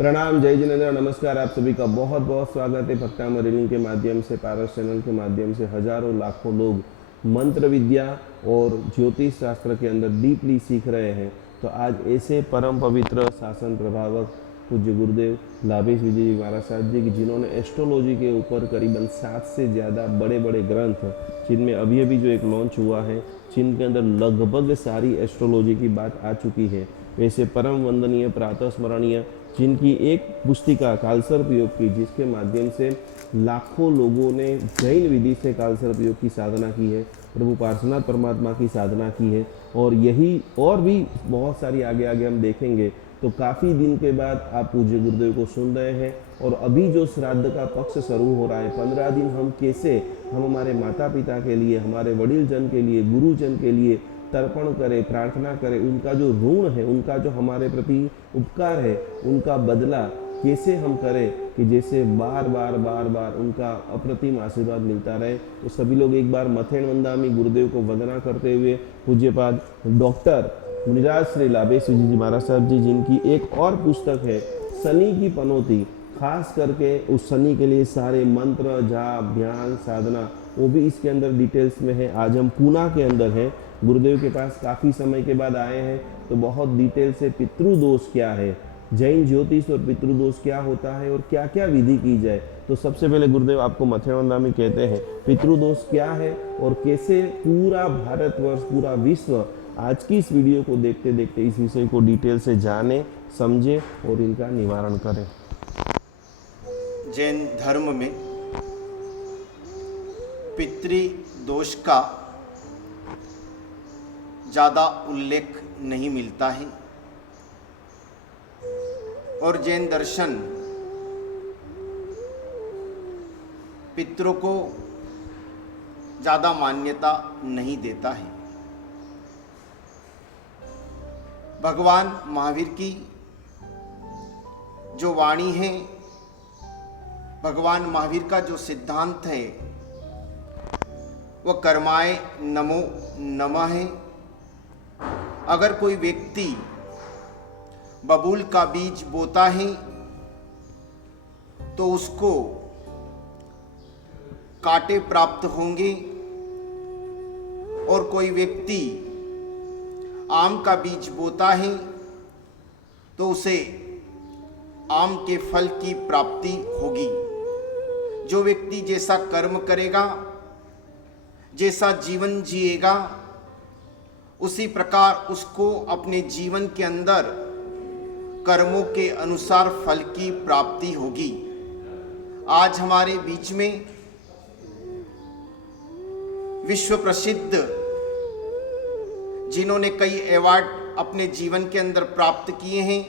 प्रणाम, जय जिनेन्द्र, नमस्कार। आप सभी का बहुत बहुत स्वागत है। भक्तामृत रीडिंग के माध्यम से, पारस चैनल के माध्यम से हजारों लाखों लोग मंत्र विद्या और ज्योतिष शास्त्र के अंदर डीपली सीख रहे हैं। तो आज ऐसे परम पवित्र शासन प्रभावक पूज्य गुरुदेव लाभेश विजय जी महाराज साहब जी की, जिन्होंने एस्ट्रोलॉजी के ऊपर करीबन 7 से ज़्यादा बड़े बड़े ग्रंथ, जिनमें अभी अभी जो एक लॉन्च हुआ है, जिनके अंदर लगभग सारी एस्ट्रोलॉजी की बात आ चुकी है, वैसे परम वंदनीय प्रातः स्मरणीय जिनकी एक पुस्तिका कालसर्प योग की, जिसके माध्यम से लाखों लोगों ने जैन विधि से कालसर्प योग की साधना की है, प्रभु पार्श्वनाथ परमात्मा की साधना की है, और यही और भी बहुत सारी आगे आगे हम देखेंगे। तो काफ़ी दिन के बाद आप पूज्य गुरुदेव को सुन रहे हैं, और अभी जो श्राद्ध का पक्ष शुरू हो रहा है, 15 दिन हम हमारे माता पिता के लिए, हमारे वडील जन के लिए, गुरुजन के लिए तर्पण करें, प्रार्थना करें, उनका जो ऋण है, उनका जो हमारे प्रति उपकार है, उनका बदला कैसे हम करें कि जैसे बार बार उनका अप्रतिम आशीर्वाद मिलता रहे। तो सभी लोग एक बार मथेण वंदामी गुरुदेव को वंदना करते हुए पूज्यपाद डॉक्टर मुनिराज श्री लाभेश विजय जी महाराज साहब जी, जिनकी एक और पुस्तक है शनि की पनौती, खास करके उस शनि के लिए सारे मंत्र, जाप, ध्यान, साधना, वो भी इसके अंदर डिटेल्स में है। आज हम पूना के अंदर हैं, गुरुदेव के पास काफ़ी समय के बाद आए हैं, तो बहुत डिटेल से पितृदोष क्या है, जैन ज्योतिष और पितृदोष क्या होता है, और क्या क्या विधि की जाए। तो सबसे पहले गुरुदेव आपको मथेवंदा में कहते हैं पितृदोष क्या है, और कैसे पूरा भारतवर्ष, पूरा विश्व आज की इस वीडियो को देखते देखते इस विषय को डिटेल से जाने, समझे और इनका निवारण करें। जैन धर्म में पितृदोष का ज़्यादा उल्लेख नहीं मिलता है, और जैन दर्शन पितरों को ज़्यादा मान्यता नहीं देता है। भगवान महावीर की जो वाणी है, भगवान महावीर का जो सिद्धांत है, वह कर्माय नमो नमः है। अगर कोई व्यक्ति बबूल का बीज बोता है तो उसको कांटे प्राप्त होंगे, और कोई व्यक्ति आम का बीज बोता है तो उसे आम के फल की प्राप्ति होगी। जो व्यक्ति जैसा कर्म करेगा, जैसा जीवन जिएगा, उसी प्रकार उसको अपने जीवन के अंदर कर्मों के अनुसार फल की प्राप्ति होगी। आज हमारे बीच में विश्व प्रसिद्ध, जिन्होंने कई अवार्ड अपने जीवन के अंदर प्राप्त किए हैं,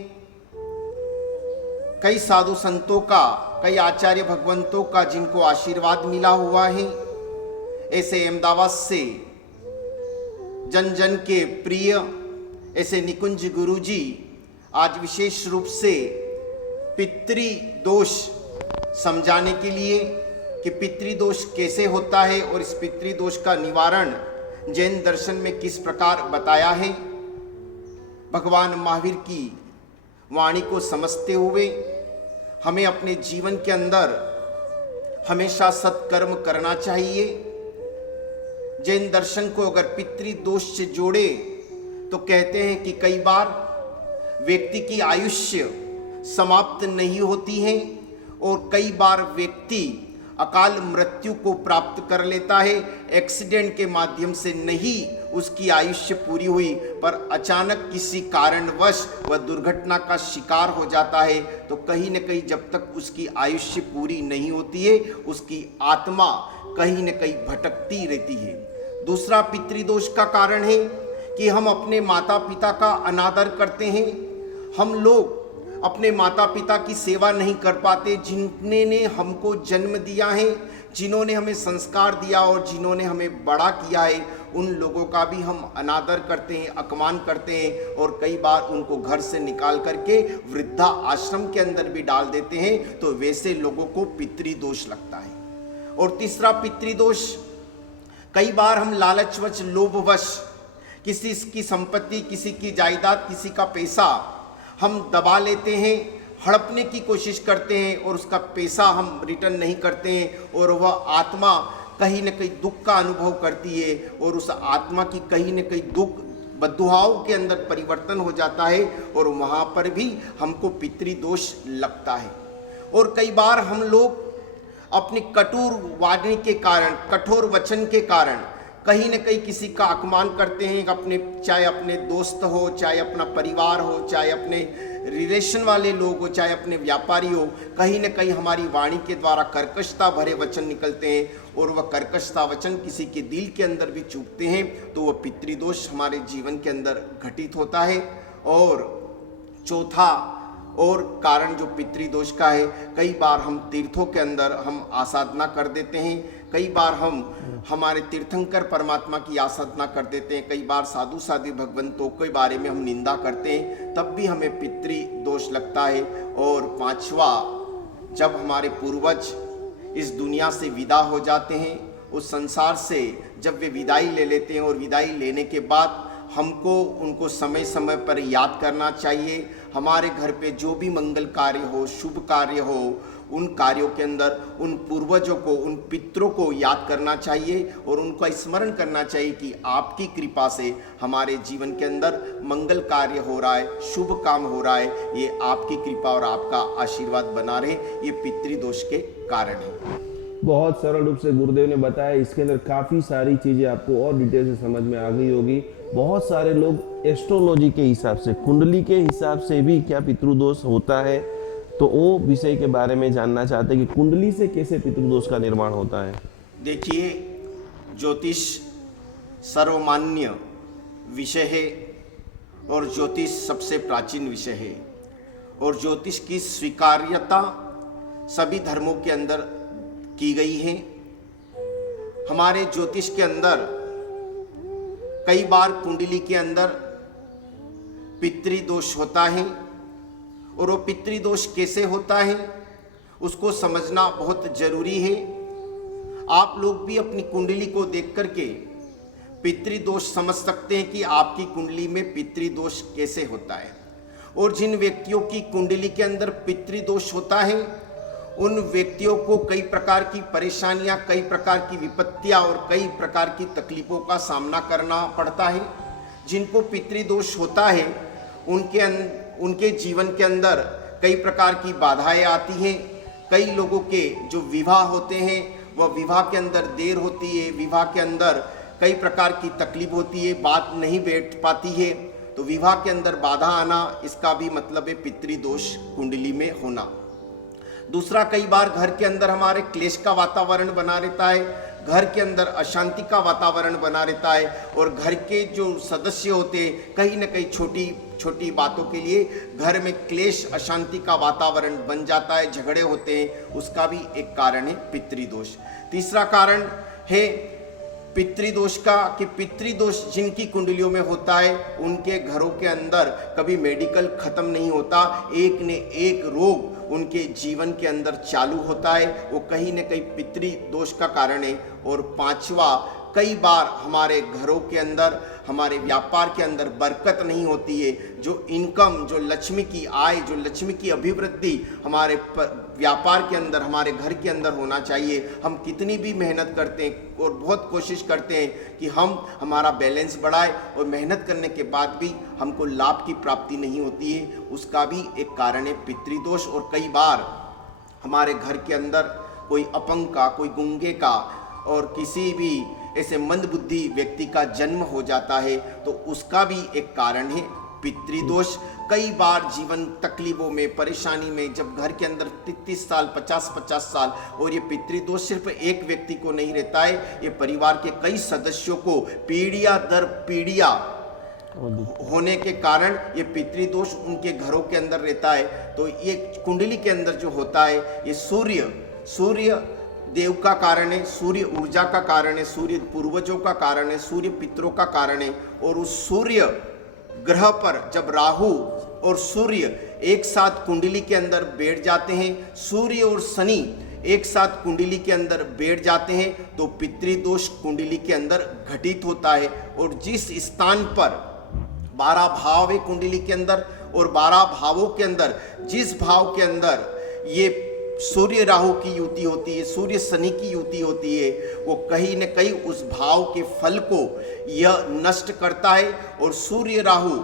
कई साधु संतों का, कई आचार्य भगवंतों का जिनको आशीर्वाद मिला हुआ है, ऐसे अहमदाबाद से जन जन के प्रिय ऐसे निकुंज गुरुजी आज विशेष रूप से पितृदोष समझाने के लिए कि पितृदोष कैसे होता है और इस पितृदोष का निवारण जैन दर्शन में किस प्रकार बताया है, भगवान महावीर की वाणी को समझते हुए हमें अपने जीवन के अंदर हमेशा सत्कर्म करना चाहिए। जैन दर्शन को अगर पितृदोष से जोड़े तो कहते हैं कि कई बार व्यक्ति की आयुष्य समाप्त नहीं होती है, और कई बार व्यक्ति अकाल मृत्यु को प्राप्त कर लेता है। एक्सीडेंट के माध्यम से नहीं उसकी आयुष्य पूरी हुई, पर अचानक किसी कारणवश वह दुर्घटना का शिकार हो जाता है, तो कहीं न कहीं जब तक उसकी आयुष्य पूरी नहीं होती है, उसकी आत्मा कहीं न कहीं भटकती रहती है। दूसरा पितृदोष का कारण है कि हम अपने माता पिता का अनादर करते हैं। हम लोग अपने माता पिता की सेवा नहीं कर पाते, जिन्होंने हमको जन्म दिया है, जिन्होंने हमें संस्कार दिया और जिन्होंने हमें बड़ा किया है, उन लोगों का भी हम अनादर करते हैं, अपमान करते हैं, और कई बार उनको घर से निकाल करके वृद्धा आश्रम के अंदर भी डाल देते हैं। तो वैसे लोगों को पितृदोष लगता है। और तीसरा पितृदोष, कई बार हम लालचवश, लोभवश किसी की संपत्ति, किसी की जायदाद, किसी का पैसा हम दबा लेते हैं, हड़पने की कोशिश करते हैं और उसका पैसा हम रिटर्न नहीं करते हैं और वह आत्मा कहीं न कहीं दुख का अनुभव करती है और उस आत्मा की कहीं न कहीं दुख बद्दुआओं के अंदर परिवर्तन हो जाता है और वहाँ पर भी हमको पितृदोष लगता है। और कई बार हम लोग अपनी कठोर वाणी के कारण, कठोर वचन के कारण कहीं न कहीं किसी का अपमान करते हैं, अपने चाहे अपने दोस्त हो, चाहे अपना परिवार हो, चाहे अपने रिलेशन वाले लोग हो, चाहे अपने व्यापारी हो, कहीं न कहीं हमारी वाणी के द्वारा कर्कशता भरे वचन निकलते हैं और वह कर्कशता वचन किसी के दिल के अंदर भी चुभते हैं तो वह पितृदोष हमारे जीवन के अंदर घटित होता है। और चौथा और कारण जो पितृदोष का है, कई बार हम तीर्थों के अंदर हम आसाधना कर देते हैं, कई बार हम हमारे तीर्थंकर परमात्मा की आसाधना कर देते हैं, कई बार साधु साधु भगवंतों के बारे में हम निंदा करते हैं, तब भी हमें पितृदोष लगता है। और पांचवा, जब हमारे पूर्वज इस दुनिया से विदा हो जाते हैं, उस संसार से जब वे विदाई ले लेते हैं और विदाई लेने के बाद हमको उनको समय समय पर याद करना चाहिए। हमारे घर पे जो भी मंगल कार्य हो, शुभ कार्य हो, उन कार्यों के अंदर उन पूर्वजों को, उन पितरों को याद करना चाहिए और उनका स्मरण करना चाहिए कि आपकी कृपा से हमारे जीवन के अंदर मंगल कार्य हो रहा है, शुभ काम हो रहा है, ये आपकी कृपा और आपका आशीर्वाद बना रहे, ये पितृदोष के कारण है। बहुत सरल रूप से गुरुदेव ने बताया, इसके अंदर काफ़ी सारी चीज़ें आपको और डिटेल से समझ में आ गई होगी। बहुत सारे लोग एस्ट्रोलॉजी के हिसाब से, कुंडली के हिसाब से भी क्या पितृदोष होता है, तो वो विषय के बारे में जानना चाहते हैं कि कुंडली से कैसे पितृदोष का निर्माण होता है। देखिए, ज्योतिष सर्वमान्य विषय है और ज्योतिष सबसे प्राचीन विषय है और ज्योतिष की स्वीकार्यता सभी धर्मों के अंदर की गई है। हमारे ज्योतिष के अंदर कई बार कुंडली के अंदर पितृदोष होता है और वो पितृदोष कैसे होता है उसको समझना बहुत जरूरी है। आप लोग भी अपनी कुंडली को देख करके पितृदोष समझ सकते हैं कि आपकी कुंडली में पितृदोष कैसे होता है। और जिन व्यक्तियों की कुंडली के अंदर पितृदोष होता है उन व्यक्तियों को कई प्रकार की परेशानियां, कई प्रकार की विपत्तियां और कई प्रकार की तकलीफों का सामना करना पड़ता है। जिनको पितृदोष होता है उनके जीवन के अंदर कई प्रकार की बाधाएं आती हैं। कई लोगों के जो विवाह होते हैं वह विवाह के अंदर देर होती है, विवाह के अंदर कई प्रकार की तकलीफ होती है, बात नहीं बैठ पाती है, तो विवाह के अंदर बाधा आना, इसका भी मतलब है पितृदोष कुंडली में होना। दूसरा, कई बार घर के अंदर हमारे क्लेश का वातावरण बना रहता है, घर के अंदर अशांति का वातावरण बना रहता है और घर के जो सदस्य होते हैं कहीं ना कहीं छोटी छोटी बातों के लिए घर में क्लेश, अशांति का वातावरण बन जाता है, झगड़े होते हैं, उसका भी एक कारण है पितृदोष। तीसरा कारण है पितृदोष का कि पितृदोष जिनकी कुंडलियों में होता है उनके घरों के अंदर कभी मेडिकल खत्म नहीं होता, एक ने एक रोग उनके जीवन के अंदर चालू होता है, वो कहीं न कहीं पितृदोष का कारण है। और पांचवा, कई बार हमारे घरों के अंदर, हमारे व्यापार के अंदर बरकत नहीं होती है। जो इनकम, जो लक्ष्मी की आय, जो लक्ष्मी की अभिवृद्धि हमारे व्यापार के अंदर, हमारे घर के अंदर होना चाहिए, हम कितनी भी मेहनत करते हैं और बहुत कोशिश करते हैं कि हम हमारा बैलेंस बढ़ाए और मेहनत करने के बाद भी हमको लाभ की प्राप्ति नहीं होती है, उसका भी एक कारण है पितृदोष। और कई बार हमारे घर के अंदर कोई अपंग का, कोई गूंगे का और किसी भी ऐसे मंदबुद्धि व्यक्ति का जन्म हो जाता है तो उसका भी एक कारण है पितृदोष। कई बार जीवन तकलीफों में, परेशानी में, जब घर के अंदर 33 साल, 50-50 साल, और ये पितृदोष सिर्फ एक व्यक्ति को नहीं रहता है, ये परिवार के कई सदस्यों को पीढ़ियां दर पीढ़ियां होने के कारण ये पितृदोष उनके घरों के अंदर रहता है। तो ये कुंडली के अंदर जो होता है, ये सूर्य देव का कारण है, सूर्य ऊर्जा का कारण है, सूर्य पूर्वजों का कारण है, सूर्य पितरों का कारण है। और उस सूर्य ग्रह पर जब राहु और सूर्य एक साथ कुंडली के अंदर बैठ जाते हैं, सूर्य और शनि एक साथ कुंडली के अंदर बैठ जाते हैं, तो पितृदोष कुंडली के अंदर घटित होता है। और जिस स्थान पर 12 भाव है कुंडली के अंदर, और 12 भावों के अंदर जिस भाव के अंदर ये सूर्य राहु की युति होती है, सूर्य शनि की युति होती है, वो कहीं न कहीं उस भाव के फल को यह नष्ट करता है। और सूर्य राहु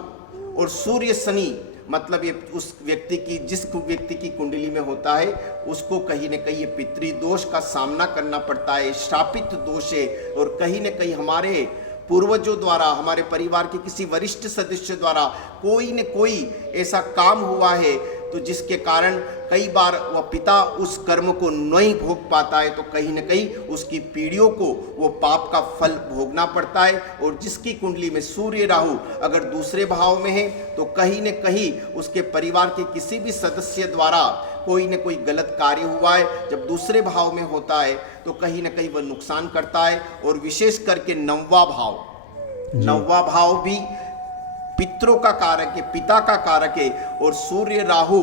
और सूर्य शनि मतलब ये उस व्यक्ति की जिस व्यक्ति की कुंडली में होता है उसको कहीं न कहीं ये पितृदोष का सामना करना पड़ता है, श्रापित दोष है। और कहीं न कहीं हमारे पूर्वजों द्वारा, हमारे परिवार के किसी वरिष्ठ सदस्य द्वारा कोई न कोई ऐसा काम हुआ है तो जिसके कारण कई बार वह पिता उस कर्म को नहीं भोग पाता है, तो कहीं न कहीं उसकी पीढ़ियों को वो पाप का फल भोगना पड़ता है। और जिसकी कुंडली में सूर्य राहु अगर दूसरे भाव में है तो कहीं न कहीं उसके परिवार के किसी भी सदस्य द्वारा कोई न कोई गलत कार्य हुआ है। जब दूसरे भाव में होता है तो कहीं न कहीं वह नुकसान करता है। और विशेष करके नौवां भाव भी पितरों का कारक है, पिता का कारक है। और सूर्य राहु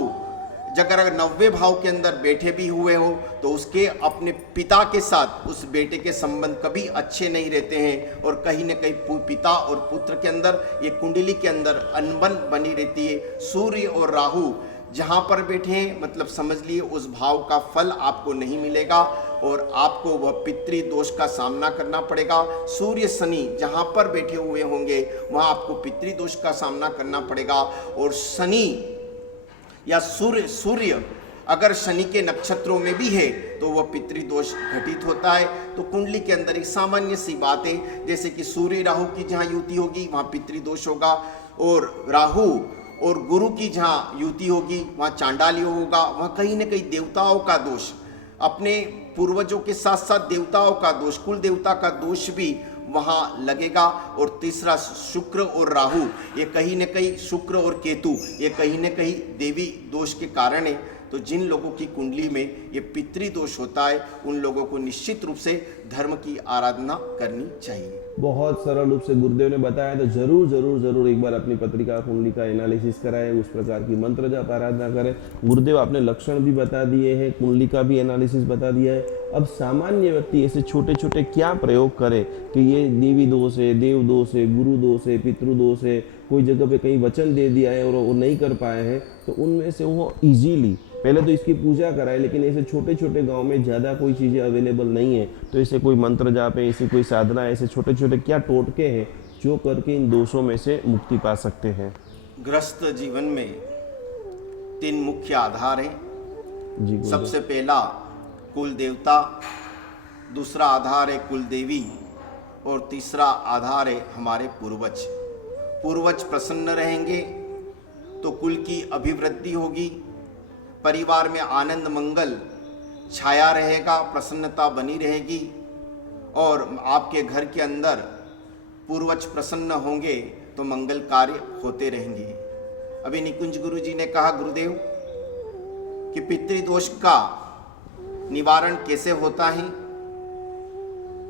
अगर 90वें भाव के अंदर बैठे भी हुए हो तो उसके अपने पिता के साथ उस बेटे के संबंध कभी अच्छे नहीं रहते हैं। और कहीं न कहीं पिता और पुत्र के अंदर ये कुंडली के अंदर अनबन बनी रहती है। सूर्य और राहु जहाँ पर बैठे हैं मतलब समझ लिए उस भाव का फल आपको नहीं मिलेगा और आपको वह पितृदोष का सामना करना पड़ेगा। सूर्य शनि जहाँ पर बैठे हुए होंगे वहाँ आपको पितृदोष का सामना करना पड़ेगा। और शनि या सूर्य अगर शनि के नक्षत्रों में भी है तो वह पितृदोष घटित होता है। तो कुंडली के अंदर एक सामान्य सी बात है, जैसे कि सूर्य राहु की जहाँ युति होगी वहाँ पितृदोष होगा, और राहु और गुरु की जहाँ युति होगी वहाँ चांडाल्य होगा, वहाँ कहीं न कहीं देवताओं का दोष, अपने पूर्वजों के साथ साथ देवताओं का दोष, कुल देवता का दोष भी वहाँ लगेगा। और तीसरा शुक्र और राहु, ये कहीं न कहीं शुक्र और केतु ये कहीं न कहीं देवी दोष के कारण है। तो जिन लोगों की कुंडली में ये पितृदोष होता है उन लोगों को निश्चित रूप से धर्म की आराधना करनी चाहिए। बहुत सरल रूप से गुरुदेव ने बताया, तो जरूर एक बार अपनी पत्रिका कुंडली का एनालिसिस कराएं, उस प्रकार की मंत्र जाप आराधना करें। गुरुदेव आपने लक्षण भी बता दिए हैं, कुंडली का भी एनालिसिस बता दिया है। अब सामान्य व्यक्ति ऐसे छोटे छोटे क्या प्रयोग करे कि ये देवी दोष है, देव दोष है, गुरु दोष है, पितृदोष है, कोई जगह पे कहीं वचन दे दिया है और वो नहीं कर पाए हैं, तो उनमें से वो इजीली पहले तो इसकी पूजा कराए। लेकिन ऐसे छोटे छोटे गांव में ज़्यादा कोई चीज़ें अवेलेबल नहीं है, तो ऐसे कोई मंत्र जाप है, ऐसी कोई साधना, ऐसे छोटे छोटे क्या टोटके हैं जो करके इन दोषों में से मुक्ति पा सकते हैं? गृहस्थ जीवन में 3 मुख्य आधार हैं जी। सबसे पहला कुल देवता, दूसरा आधार है कुल देवी, और तीसरा आधार है हमारे पूर्वज। पूर्वज प्रसन्न रहेंगे तो कुल की अभिवृद्धि होगी, परिवार में आनंद मंगल छाया रहेगा, प्रसन्नता बनी रहेगी। और आपके घर के अंदर पूर्वज प्रसन्न होंगे तो मंगल कार्य होते रहेंगे। अभी निकुंज गुरु जी ने कहा गुरुदेव कि पितृदोष का निवारण कैसे होता है।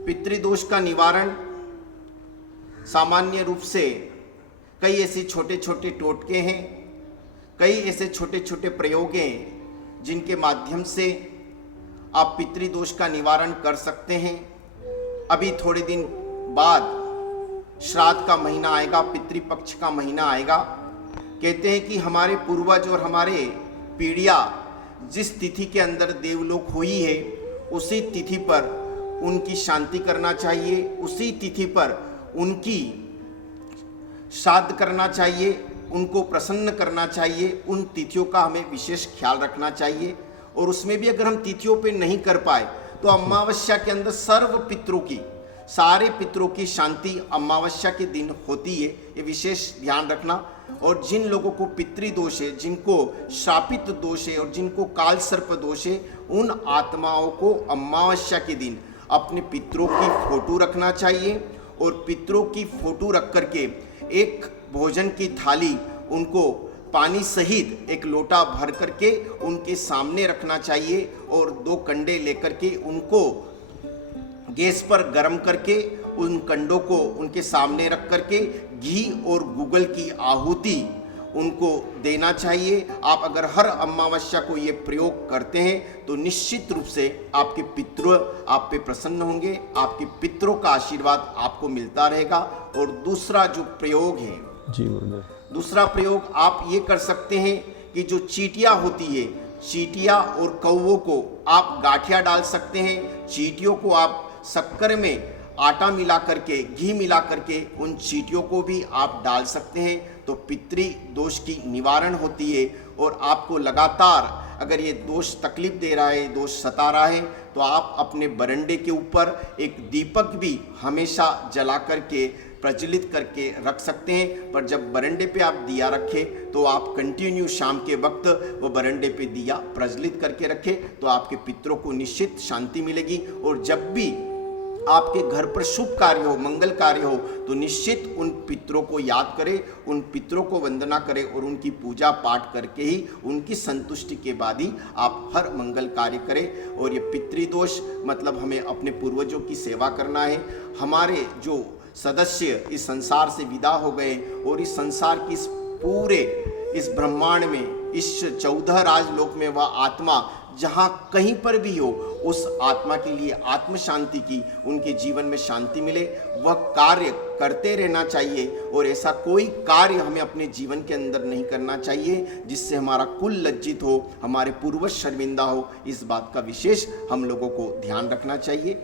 पितृदोष का निवारण सामान्य रूप से कई ऐसे छोटे छोटे टोटके हैं, कई ऐसे छोटे छोटे प्रयोग हैं जिनके माध्यम से आप पितृदोष का निवारण कर सकते हैं। अभी थोड़े दिन बाद श्राद्ध का महीना आएगा, पितृपक्ष का महीना आएगा। कहते हैं कि हमारे पूर्वज और हमारे पीढ़ियाँ जिस तिथि के अंदर देवलोक हुई है उसी तिथि पर उनकी शांति करना चाहिए, उसी तिथि पर उनकी श्राद्ध करना चाहिए, उनको प्रसन्न करना चाहिए। उन तिथियों का हमें विशेष ख्याल रखना चाहिए। और उसमें भी अगर हम तिथियों पे नहीं कर पाए तो अमावस्या के अंदर सर्व पितरों की, सारे पितरों की शांति अमावस्या के दिन होती है, ये विशेष ध्यान रखना। और जिन लोगों को पितृदोष है, जिनको श्रापित दोष है और जिनको काल सर्प दोष है, उन आत्माओं को अमावस्या के दिन अपने पितरों की फोटो रखना चाहिए। और पितरों की फोटो रख करके एक भोजन की थाली उनको पानी सहित एक लोटा भर करके उनके सामने रखना चाहिए। और 2 कंडे लेकर के उनको गैस पर गर्म करके उन कंडों को उनके सामने रख करके घी और गूगल की आहुति उनको देना चाहिए। आप अगर हर अमावस्या को ये प्रयोग करते हैं तो निश्चित रूप से आपके पितृ आप पे प्रसन्न होंगे, आपके पितरों का आशीर्वाद आपको मिलता रहेगा। और दूसरा जो प्रयोग है जी गुरुदेव, दूसरा प्रयोग आप ये कर सकते हैं कि जो चींटियाँ होती है, चींटियाँ और कौवों को आप गाठिया डाल सकते हैं। चींटियों को आप शक्कर में आटा मिला करके, घी मिला करके उन चींटियों को भी आप डाल सकते हैं, तो पितृ दोष की निवारण होती है। और आपको लगातार अगर ये दोष तकलीफ दे रहा है, दोष सता रहा है, तो आप अपने बरंडे के ऊपर एक दीपक भी हमेशा जला करके प्रज्वलित करके रख सकते हैं। पर जब बरंडे पे आप दिया रखें तो आप कंटिन्यू शाम के वक्त वो बरंडे पे दिया प्रज्वलित करके रखें, तो आपके पितरों को निश्चित शांति मिलेगी। और जब भी आपके घर पर शुभ कार्य हो, मंगल कार्य हो, तो निश्चित उन पितरों को याद करें, उन पितरों को वंदना करें और उनकी पूजा पाठ करके ही, उनकी संतुष्टि के बाद ही आप हर मंगल कार्य करें। और ये पितृदोष मतलब हमें अपने पूर्वजों की सेवा करना है। हमारे जो सदस्य इस संसार से विदा हो गए और इस संसार की इस पूरे इस ब्रह्मांड में, इस 14 राजलोक में वह आत्मा जहाँ कहीं पर भी हो, उस आत्मा के लिए आत्म शांति की, उनके जीवन में शांति मिले, वह कार्य करते रहना चाहिए। और ऐसा कोई कार्य हमें अपने जीवन के अंदर नहीं करना चाहिए जिससे हमारा कुल लज्जित हो, हमारे पूर्वज शर्मिंदा हो। इस बात का विशेष हम लोगों को ध्यान रखना चाहिए।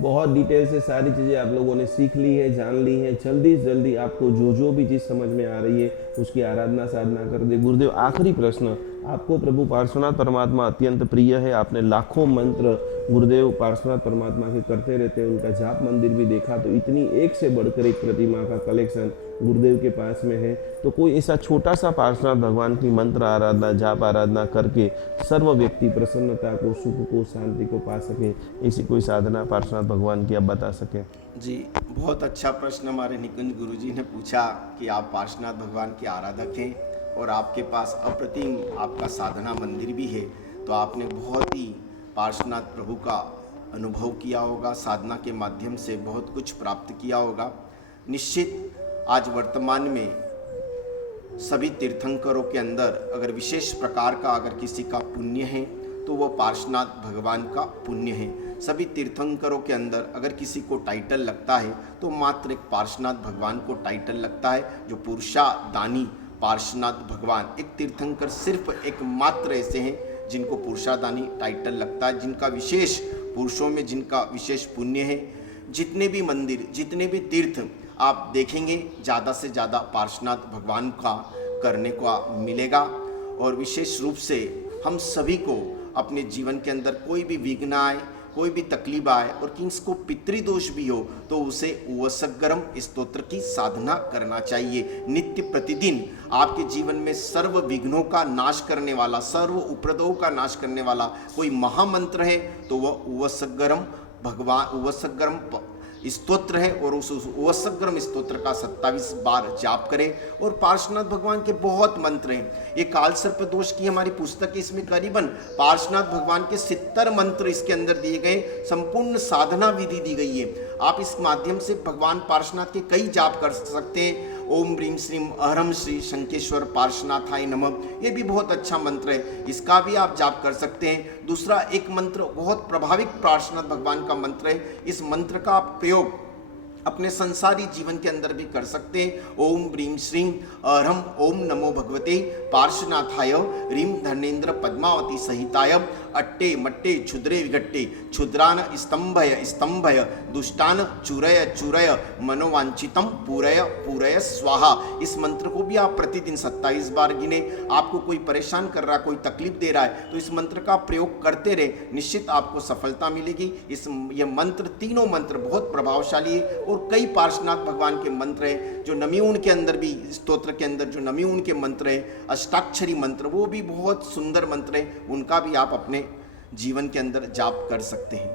बहुत डिटेल से सारी चीज़ें आप लोगों ने सीख ली है, जान ली है। जल्दी से जल्दी आपको जो भी चीज़ समझ में आ रही है उसकी आराधना साधना कर दे। गुरुदेव, आखिरी प्रश्न, आपको प्रभु पार्श्वनाथ परमात्मा अत्यंत प्रिय है, आपने लाखों मंत्र गुरुदेव पार्श्वनाथ परमात्मा के करते रहते हैं, उनका जाप मंदिर भी देखा, तो इतनी एक से बढ़कर एक प्रतिमा का कलेक्शन गुरुदेव के पास में है। तो कोई ऐसा छोटा सा पार्श्वनाथ भगवान की मंत्र आराधना, जाप आराधना करके सर्व व्यक्ति प्रसन्नता को, सुख को, शांति को पा सके, ऐसी कोई साधना पार्श्वनाथ भगवान की आप बता सकें? जी, बहुत अच्छा प्रश्न हमारे निकुंज गुरुजी ने पूछा कि आप पार्श्वनाथ भगवान के आराधक हैं और आपके पास अप्रतिम आपका साधना मंदिर भी है, तो आपने बहुत ही पार्श्वनाथ प्रभु का अनुभव किया होगा, साधना के माध्यम से बहुत कुछ प्राप्त किया होगा। निश्चित आज वर्तमान में सभी तीर्थंकरों के अंदर अगर विशेष प्रकार का अगर किसी का पुण्य है तो वह पार्श्वनाथ भगवान का पुण्य है। सभी तीर्थंकरों के अंदर अगर किसी को टाइटल लगता है तो मात्र एक पार्श्वनाथ भगवान को टाइटल लगता है, जो पुरुषा दानी पार्श्वनाथ भगवान। एक तीर्थंकर सिर्फ एक मात्र ऐसे हैं जिनको पुरुषादानी टाइटल लगता है, जिनका विशेष पुरुषों में जिनका विशेष पुण्य है। जितने भी मंदिर, जितने भी तीर्थ आप देखेंगे, ज़्यादा से ज़्यादा पार्श्वनाथ भगवान का करने को मिलेगा। और विशेष रूप से हम सभी को अपने जीवन के अंदर कोई भी विघ्न आए, कोई भी तकलीफ आए और किसको पितृदोष भी हो, तो उसे वसगरम स्तोत्र की साधना करना चाहिए नित्य प्रतिदिन। आपके जीवन में सर्व विघ्नों का नाश करने वाला, सर्व उपद्रवों का नाश करने वाला कोई महामंत्र है तो वह वसगरम भगवान वसगरम स्तोत्र है, और उस वसगरम स्तोत्र का 27 बार जाप करें। और पार्श्वनाथ भगवान के बहुत मंत्र हैं। ये काल सर्प दोष की हमारी पुस्तक है, इसमें करीबन पार्श्वनाथ भगवान के 70 मंत्र इसके अंदर दिए गए, संपूर्ण साधना विधि दी गई है। आप इस माध्यम से भगवान पार्श्वनाथ के कई जाप कर सकते हैं। ओम ह्रीम श्रीम अहरम श्री शंकेश्वर पार्श्वनाथाय नमः, ये भी बहुत अच्छा मंत्र है, इसका भी आप जाप कर सकते हैं। दूसरा एक मंत्र बहुत प्रभावित पार्श्वनाथ भगवान का मंत्र है, इस मंत्र का आप प्रयोग अपने संसारी जीवन के अंदर भी कर सकते हैं। ओम ह्रीम श्रीम अहरम ओम नमो भगवते पार्श्वनाथाय ह्रीम धर्मेंद्र पद्मावती सहिताय अट्टे मट्टे क्षुद्रे विघट्टे क्षुद्रान स्तंभय स्तंभय दुष्टान चूरय चूरय मनोवांछितम पूरय पूरय स्वाहा। इस मंत्र को भी आप प्रतिदिन 27 बार गिने। आपको कोई परेशान कर रहा, कोई तकलीफ दे रहा है, तो इस मंत्र का प्रयोग करते रहे, निश्चित आपको सफलता मिलेगी। ये मंत्र, तीनों मंत्र बहुत प्रभावशाली है। और कई पार्श्वनाथ भगवान के मंत्र हैं जो नमीउन के अंदर भी, स्तोत्र के अंदर जो नमीउन के मंत्र हैं, अष्टाक्षरी मंत्र, वो भी बहुत सुंदर मंत्र हैं, उनका भी आप अपने जीवन के अंदर जाप कर सकते हैं।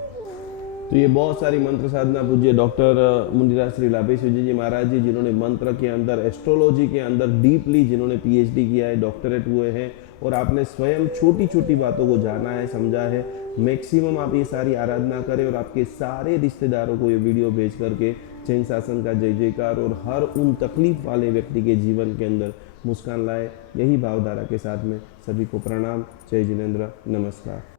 तो ये बहुत सारी मंत्र साधना पूज्य डॉक्टर मुंडीराज श्री लाभेश विजय जी महाराज जी, जिन्होंने मंत्र के अंदर, एस्ट्रोलॉजी के अंदर डीपली जिन्होंने PhD किया है, डॉक्टरेट हुए हैं, और आपने स्वयं छोटी छोटी बातों को जाना है, समझा है। मैक्सिमम आप ये सारी आराधना करें और आपके सारे रिश्तेदारों को ये वीडियो भेज करके जैन शासन का जय जयकार और हर उन तकलीफ वाले व्यक्ति के जीवन के अंदर मुस्कान लाए। यही भावधारा के साथ में सभी को प्रणाम। जय जिनेंद्र, नमस्कार।